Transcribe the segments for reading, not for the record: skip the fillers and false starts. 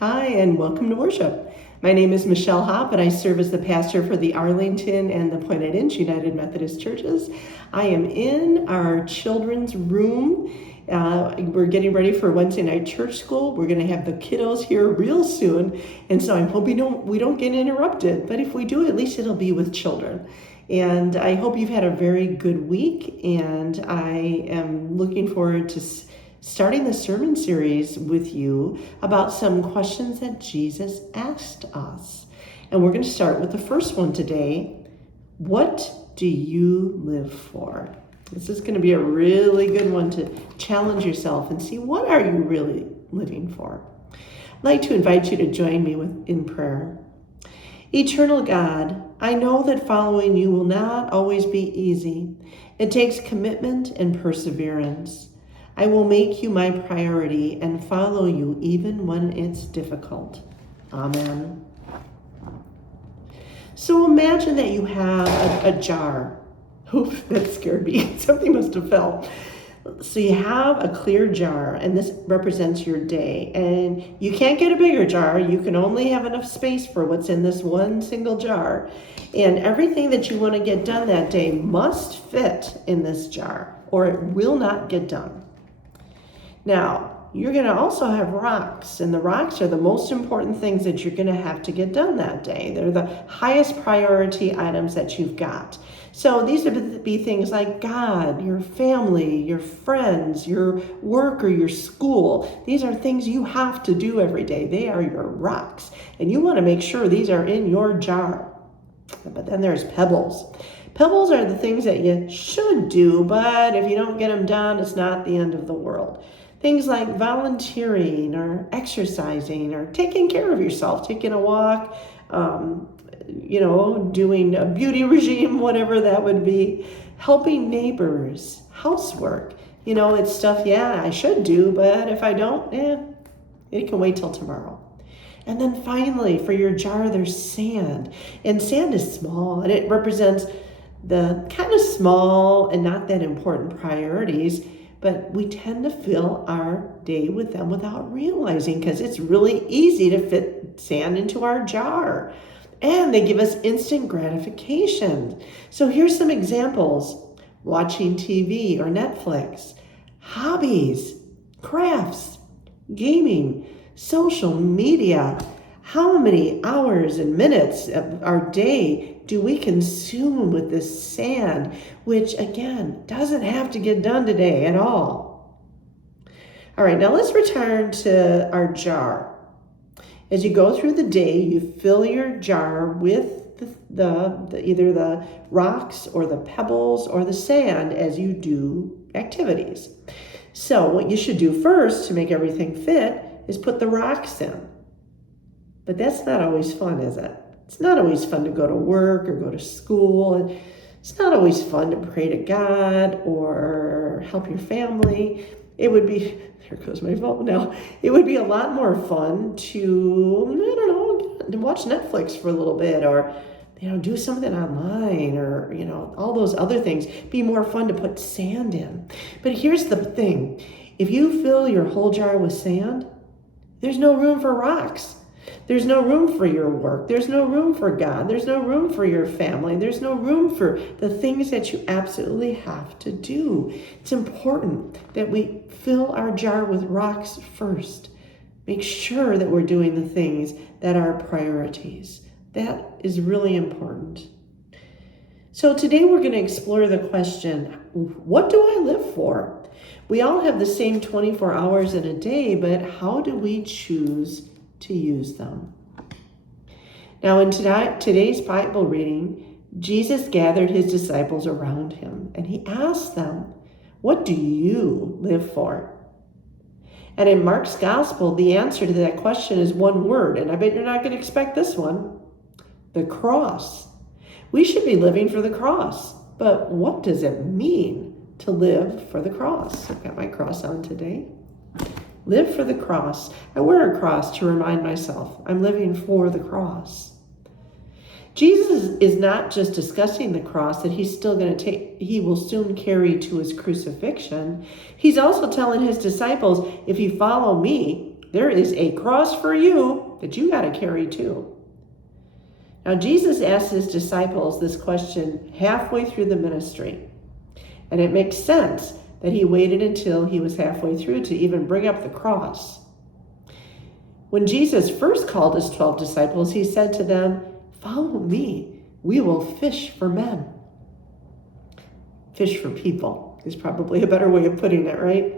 Hi, and welcome to worship. My name is Michelle Hopp, and I serve as the pastor for the Arlington and the Pointed Inch United Methodist Churches. I am in our children's room. We're getting ready for Wednesday night church school. We're going to have the kiddos here real soon, and so I'm hoping we don't get interrupted. But if we do, at least it'll be with children. And I hope you've had a very good week, and I am looking forward to starting the sermon series with you about some questions that Jesus asked us. And we're going to start with the first one today. What do you live for? This is going to be a really good one to challenge yourself and see, what are you really living for? I'd like to invite you to join me in prayer. Eternal God, I know that following you will not always be easy. It takes commitment and perseverance. I will make you my priority and follow you even when it's difficult. Amen. So imagine that you have a jar. Oof, that scared me. Something must have fell. So you have a clear jar, and this represents your day. And you can't get a bigger jar. You can only have enough space for what's in this one single jar. And everything that you want to get done that day must fit in this jar, or it will not get done. Now, you're going to also have rocks, and the rocks are the most important things that you're going to have to get done that day. They're the highest priority items that you've got. So these would be things like God, your family, your friends, your work, or your school. These are things you have to do every day. They are your rocks, and you want to make sure these are in your jar. But then there's pebbles. Pebbles are the things that you should do, but if you don't get them done, it's not the end of the world. Things like volunteering or exercising or taking care of yourself, taking a walk, doing a beauty regime, whatever that would be, helping neighbors, housework. It's stuff, I should do, but if I don't, it can wait till tomorrow. And then finally, for your jar, there's sand. And sand is small, and it represents the kind of small and not that important priorities, but we tend to fill our day with them without realizing, because it's really easy to fit sand into our jar. And they give us instant gratification. So here's some examples. Watching TV or Netflix, hobbies, crafts, gaming, social media. How many hours and minutes of our day do we consume with this sand, which again, doesn't have to get done today at all? All right, now let's return to our jar. As you go through the day, you fill your jar with either the rocks or the pebbles or the sand as you do activities. So what you should do first to make everything fit is put the rocks in. But that's not always fun, is it? It's not always fun to go to work or go to school. It's not always fun to pray to God or help your family. It would be, there goes my phone now. It would be a lot more fun to watch Netflix for a little bit, or, do something online, or, all those other things. Be more fun to put sand in. But here's the thing. If you fill your whole jar with sand, there's no room for rocks. There's no room for your work. There's no room for God. There's no room for your family. There's no room for the things that you absolutely have to do. It's important that we fill our jar with rocks first. Make sure that we're doing the things that are priorities. That is really important. So today we're going to explore the question, what do I live for? We all have the same 24 hours in a day, but how do we choose to use them? Now, in today's Bible reading, Jesus gathered his disciples around him, and he asked them, what do you live for? And in Mark's gospel, the answer to that question is one word, and I bet you're not going to expect this one: the cross. We should be living for the cross, but what does it mean to live for the cross? I've got my cross on today. Live for the cross. I wear a cross to remind myself I'm living for the cross. Jesus is not just discussing the cross that he will soon carry to his crucifixion. He's also telling his disciples, if you follow me, There is a cross for you that you got to carry too. Now, Jesus asked his disciples this question halfway through the ministry. And it makes sense that he waited until he was halfway through to even bring up the cross. When Jesus first called his 12 disciples, he said to them, "Follow me. We will fish for men." Fish for people is probably a better way of putting it, right?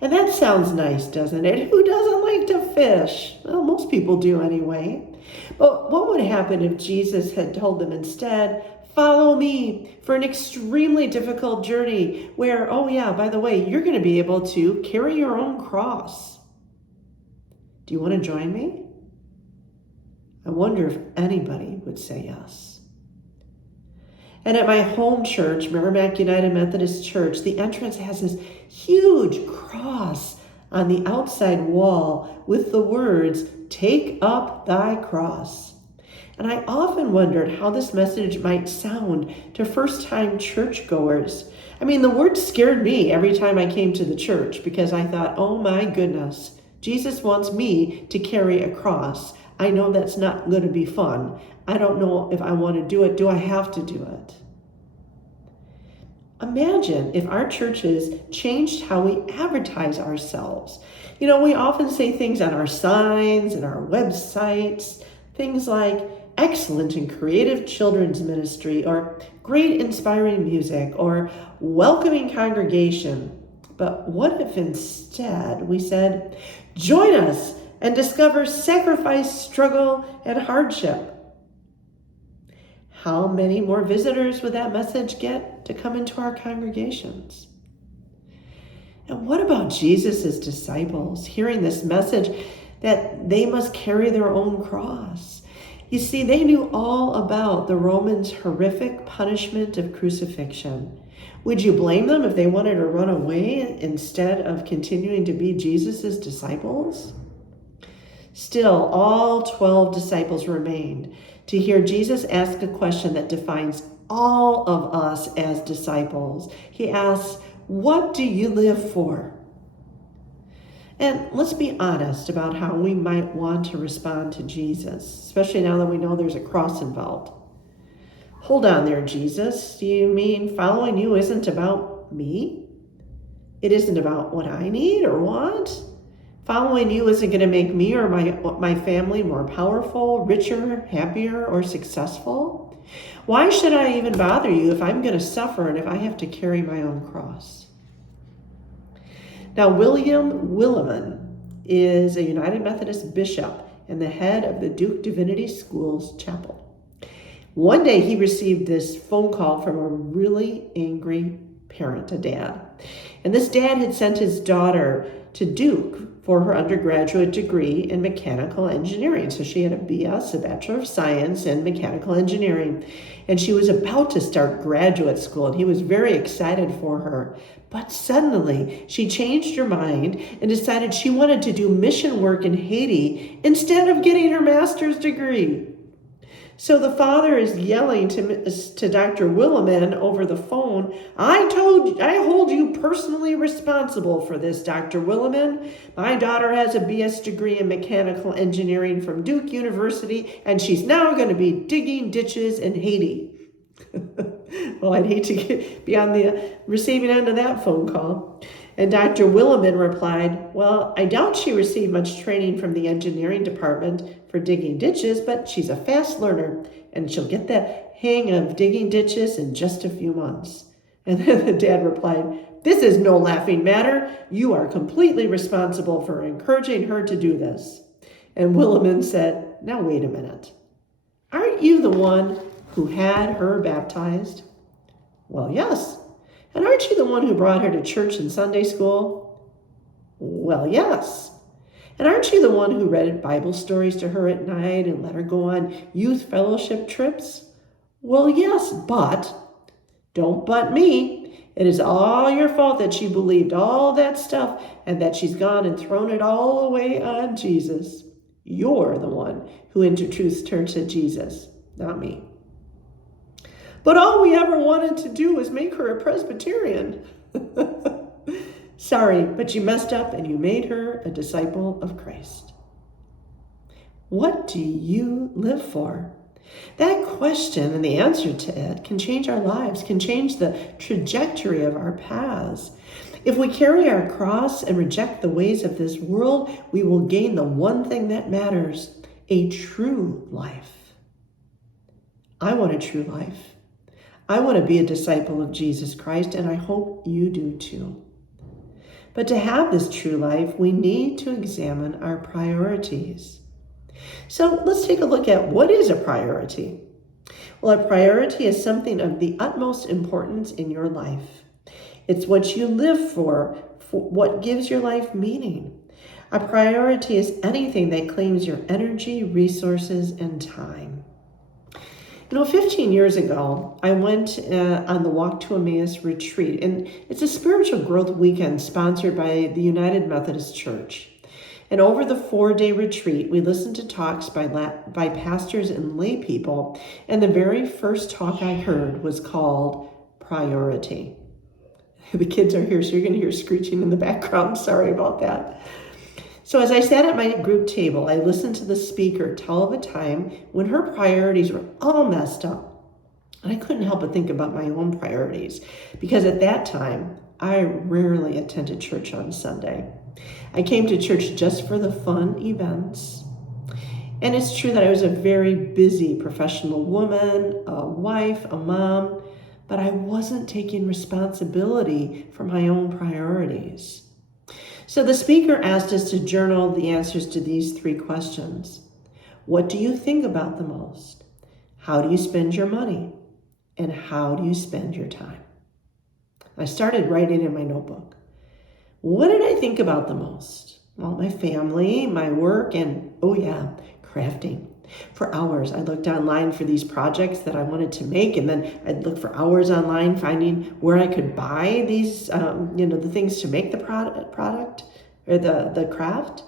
And that sounds nice, doesn't it? Who doesn't like to fish? Well, most people do anyway. But what would happen if Jesus had told them instead, "Follow me for an extremely difficult journey where, oh yeah, by the way, you're going to be able to carry your own cross"? Do you want to join me? I wonder if anybody would say yes. And at my home church, Merrimack United Methodist Church, the entrance has this huge cross on the outside wall with the words, "Take up thy cross." And I often wondered how this message might sound to first-time churchgoers. I mean, the word scared me every time I came to the church because I thought, oh my goodness, Jesus wants me to carry a cross. I know that's not going to be fun. I don't know if I want to do it. Do I have to do it? Imagine if our churches changed how we advertise ourselves. You know, we often say things on our signs and our websites, things like excellent and creative children's ministry, or great inspiring music, or welcoming congregation. But what if instead we said, join us and discover sacrifice, struggle, and hardship? How many more visitors would that message get to come into our congregations? And what about Jesus' disciples hearing this message that they must carry their own cross? You see, they knew all about the Romans' horrific punishment of crucifixion. Would you blame them if they wanted to run away instead of continuing to be Jesus' disciples? Still, all 12 disciples remained to hear Jesus ask a question that defines all of us as disciples. He asks, "What do you live for?" And let's be honest about how we might want to respond to Jesus, especially now that we know there's a cross involved. Hold on there, Jesus. Do you mean following you isn't about me? It isn't about what I need or want? Following you isn't going to make me or my family more powerful, richer, happier, or successful? Why should I even bother you if I'm going to suffer and if I have to carry my own cross? Now, William Willimon is a United Methodist bishop and the head of the Duke Divinity School's chapel. One day he received this phone call from a really angry parent, a dad. And this dad had sent his daughter to Duke for her undergraduate degree in mechanical engineering. So she had a BS, a Bachelor of Science in mechanical engineering. And she was about to start graduate school, and he was very excited for her. But suddenly she changed her mind and decided she wanted to do mission work in Haiti instead of getting her master's degree. So the father is yelling to Dr. Willimon over the phone, I hold you personally responsible for this, Dr. Willimon. My daughter has a BS degree in mechanical engineering from Duke University, and she's now going to be digging ditches in Haiti. Well, I'd hate to be on the receiving end of that phone call. And Dr. Willimon replied, well, I doubt she received much training from the engineering department for digging ditches, but she's a fast learner, and she'll get the hang of digging ditches in just a few months. And then the dad replied, this is no laughing matter. You are completely responsible for encouraging her to do this. And Willimon said, now wait a minute. Aren't you the one who had her baptized? Well, yes. And aren't you the one who brought her to church and Sunday school? Well, yes. And aren't you the one who read Bible stories to her at night and let her go on youth fellowship trips? Well, yes, but don't but me. It is all your fault that she believed all that stuff and that she's gone and thrown it all away on Jesus. You're the one who introduced her to Jesus, not me. But all we ever wanted to do was make her a Presbyterian. Sorry, but you messed up and you made her a disciple of Christ. What do you live for? That question and the answer to it can change our lives, can change the trajectory of our paths. If we carry our cross and reject the ways of this world, we will gain the one thing that matters, a true life. I want a true life. I want to be a disciple of Jesus Christ, and I hope you do too. But to have this true life, we need to examine our priorities. So let's take a look at what is a priority. Well, a priority is something of the utmost importance in your life. It's what you live for what gives your life meaning. A priority is anything that claims your energy, resources, and time. 15 years ago, I went on the Walk to Emmaus retreat, and it's a spiritual growth weekend sponsored by the United Methodist Church. And over the 4-day retreat, we listened to talks by pastors and lay people, and the very first talk I heard was called Priority. The kids are here, so you're going to hear screeching in the background. Sorry about that. So as I sat at my group table, I listened to the speaker tell of a time when her priorities were all messed up. And I couldn't help but think about my own priorities, because at that time, I rarely attended church on Sunday. I came to church just for the fun events. And it's true that I was a very busy professional woman, a wife, a mom, but I wasn't taking responsibility for my own priorities. So the speaker asked us to journal the answers to these 3 questions. What do you think about the most? How do you spend your money? And how do you spend your time? I started writing in my notebook. What did I think about the most? Well, my family, my work, and crafting. For hours, I looked online for these projects that I wanted to make, and then I'd look for hours online finding where I could buy these, the things to make the product or the craft.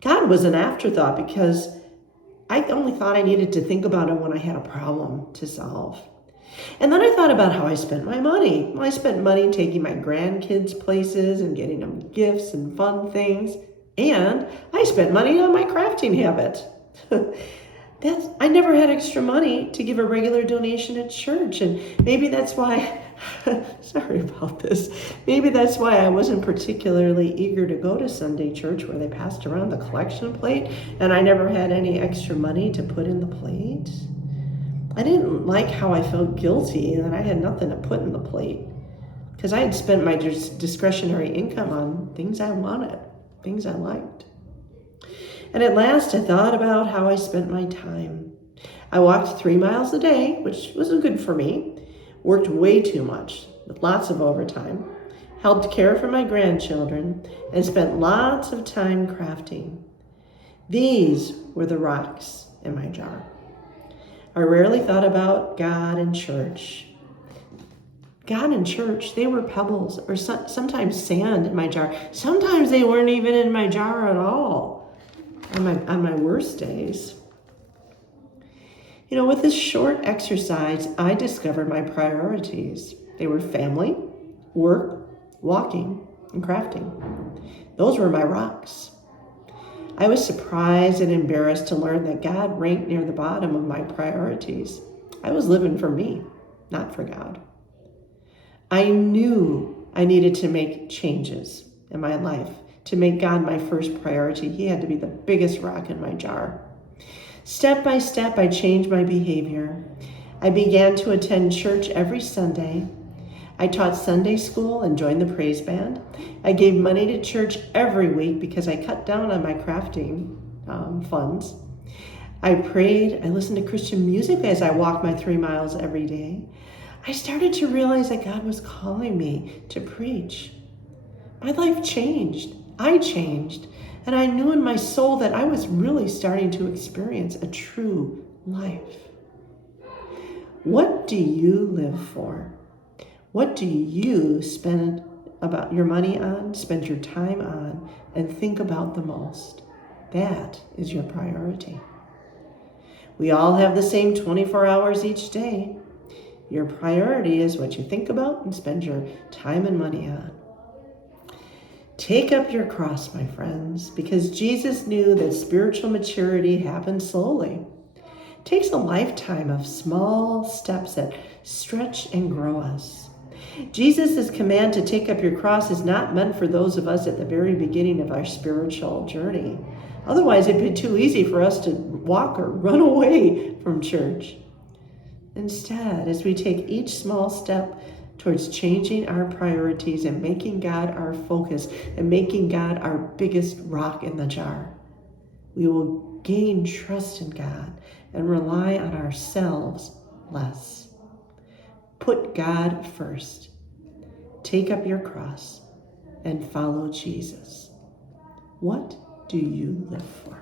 God was an afterthought, because I only thought I needed to think about it when I had a problem to solve. And then I thought about how I spent my money. Well, I spent money taking my grandkids places and getting them gifts and fun things. And I spent money on my crafting habit. I never had extra money to give a regular donation at church. And maybe that's why, sorry about this, maybe that's why I wasn't particularly eager to go to Sunday church, where they passed around the collection plate and I never had any extra money to put in the plate. I didn't like how I felt guilty that I had nothing to put in the plate, because I had spent my discretionary income on things I wanted, things I liked. And at last, I thought about how I spent my time. I walked 3 miles a day, which wasn't good for me, worked way too much, with lots of overtime, helped care for my grandchildren, and spent lots of time crafting. These were the rocks in my jar. I rarely thought about God and church. God and church, they were pebbles or sometimes sand in my jar. Sometimes they weren't even in my jar at all on my worst days. With this short exercise, I discovered my priorities. They were family, work, walking, and crafting. Those were my rocks. I was surprised and embarrassed to learn that God ranked near the bottom of my priorities. I was living for me, not for God. I knew I needed to make changes in my life to make God my first priority. He had to be the biggest rock in my jar. Step by step, I changed my behavior. I began to attend church every Sunday. I taught Sunday school and joined the praise band. I gave money to church every week because I cut down on my crafting funds. I prayed. I listened to Christian music as I walked my 3 miles every day. I started to realize that God was calling me to preach. My life changed. I changed. And I knew in my soul that I was really starting to experience a true life. What do you live for? What do you spend about your money on, spend your time on, and think about the most? That is your priority. We all have the same 24 hours each day. Your priority is what you think about and spend your time and money on. Take up your cross, my friends, because Jesus knew that spiritual maturity happens slowly. It takes a lifetime of small steps that stretch and grow us. Jesus' command to take up your cross is not meant for those of us at the very beginning of our spiritual journey. Otherwise, it'd be too easy for us to walk or run away from church. Instead, as we take each small step towards changing our priorities and making God our focus and making God our biggest rock in the jar, we will gain trust in God and rely on ourselves less. Put God first. Take up your cross and follow Jesus. What do you live for?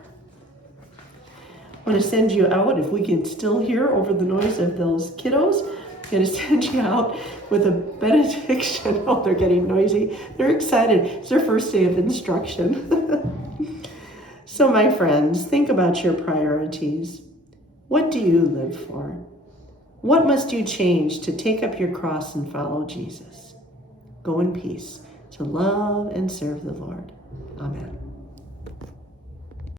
I want to send you out, if we can still hear over the noise of those kiddos, I'm going to send you out with a benediction. Oh, they're getting noisy. They're excited. It's their first day of instruction. So, my friends, think about your priorities. What do you live for? What must you change to take up your cross and follow Jesus? Go in peace to love and serve the Lord. Amen.